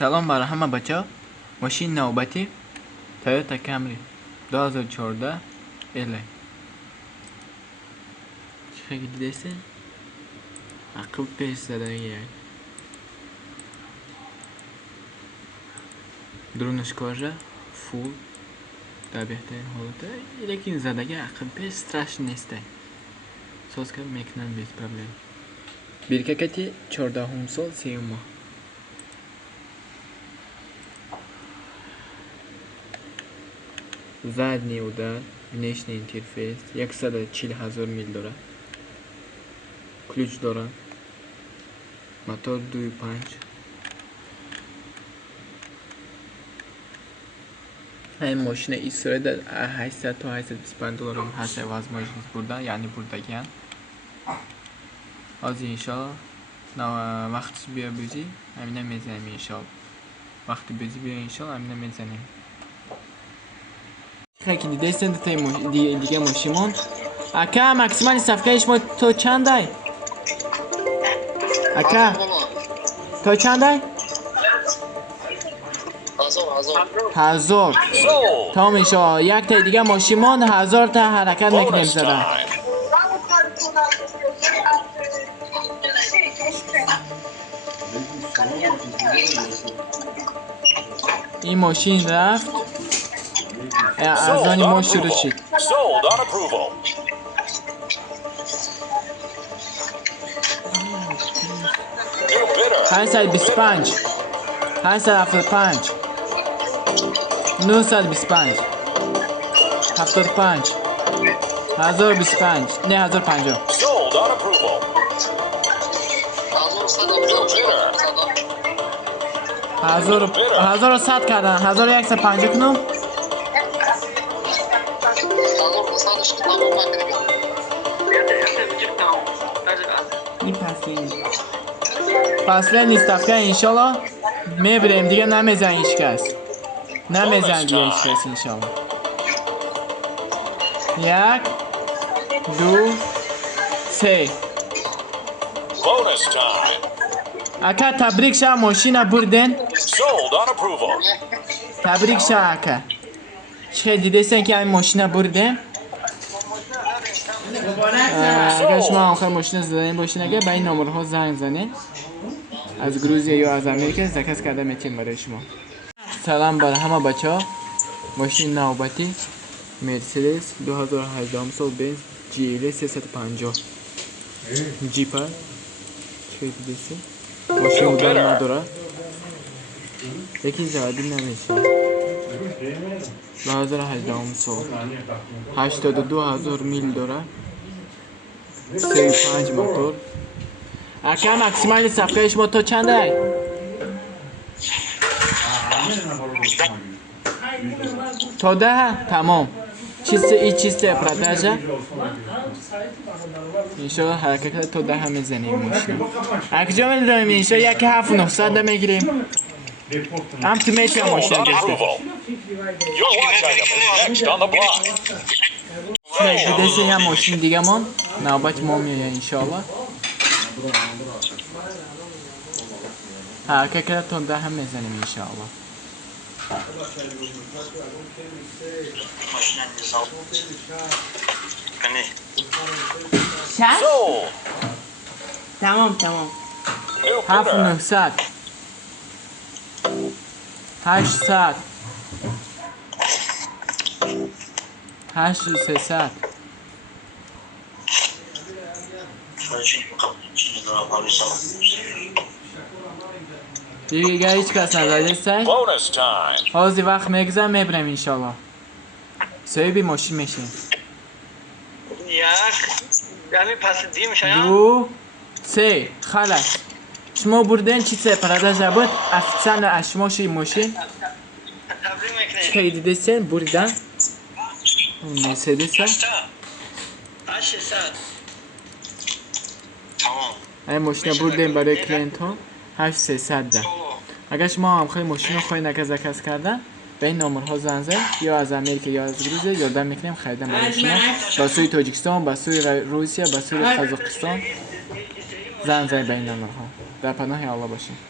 سلام برای همه بچه. ماشین نوبتی تویوتا کامری 2014 ال. چقدر دیدیسه؟ عقب پیش زده یک درونش کاره فول در بهترین حالته، لیکن زدگی عقب پیش strašně نیسته. ساز که میکنن بیس پرابلم. Birkakati 14 سال 3 ماه. Задний удар, внешний интерфейс, 140,000 миль дора. Ключ дора. Мотор 2.5. این ماشین ایستاده 800 تا 825 دلار هم هست возможность burada, yani buradayken. Az inşallah vaqt biya bizi همینه میزنیم inşallah. وقتی bizi biya inşallah همینه میزنیم. خیلی دیدین دیگه ماشینمون. اکا ماکسیمال صفحه شما تو چنده؟ اکا تو چنده؟ 1000. تمام انشالله. یک تا دیگه ماشینمون 1000 تا حرکت میکنیم زدن. این ماشین رفت. از آن ما شروع شد. هشتصد بیست پنج 875 925 75 1025 نه 1050 1100 کردن 1150 کنم. این پسله نیست افکه انشالله میبریم دیگه. نمیزن هیچ کس، نمیزن دیگه هیچ کس انشالله. 1 2 3 اکا تبریک شه ماشین بردن. تبریک شه اکا. چه دیدیستن که این ماشین بردن. اگر شما آخر ماشین زدن باشین اگر به این نمره زنگ زنین از گروزیا یا از امریکا زکس کرده میتیم برای شما. سلام برای همه بچه ها. ماشین نوبتی مرسدس 2018 سال بنز GL 350 جیپ ها. چه دیدیستی؟ ماشین مدل نداره لیکن زیادی نمیشه. 2018 سال 82,000 میل داره. 35 موتور. اکا ماکسیمال صفحه شما تو چنده؟ تا 10 تمام. چیست پراتاژه انشالله حرکت تا 10 میزنیم ماشین. اکا جا میدونیم انشالله 1,900 میگیریم. هم تو میتونم ماشین گشته. دیدیسه یه ماشین دیگه من نوبت ما میاد انشالله. حرکت کرد تا 10 میزنیم انشالله. تمام 7,900 800 8,300 دیگه هیچ کس نداره سای حاضی وقت میگذارم میبرم انشالله. صاحبی ماشین میشیم. 2 3 خلاص. شما بردن چی سه پراداژ بود افسانه اشماشی ماشین. چه دیدیسن بردن مرسدس. این ماشین بردیم برای کلینت ها 8,300 ده. اگر شما هم خیلی ماشین رو خواهی نکز کردن به این نمرها زنگ زنید یا از امریکا یا از گروزیا یادم میکنیم خریدن برای شما. با سوی تاجیکستان، با سوی روسیه، با سوی قزاقستان زنگ زنید به این نمرها. در پناه الله باشید.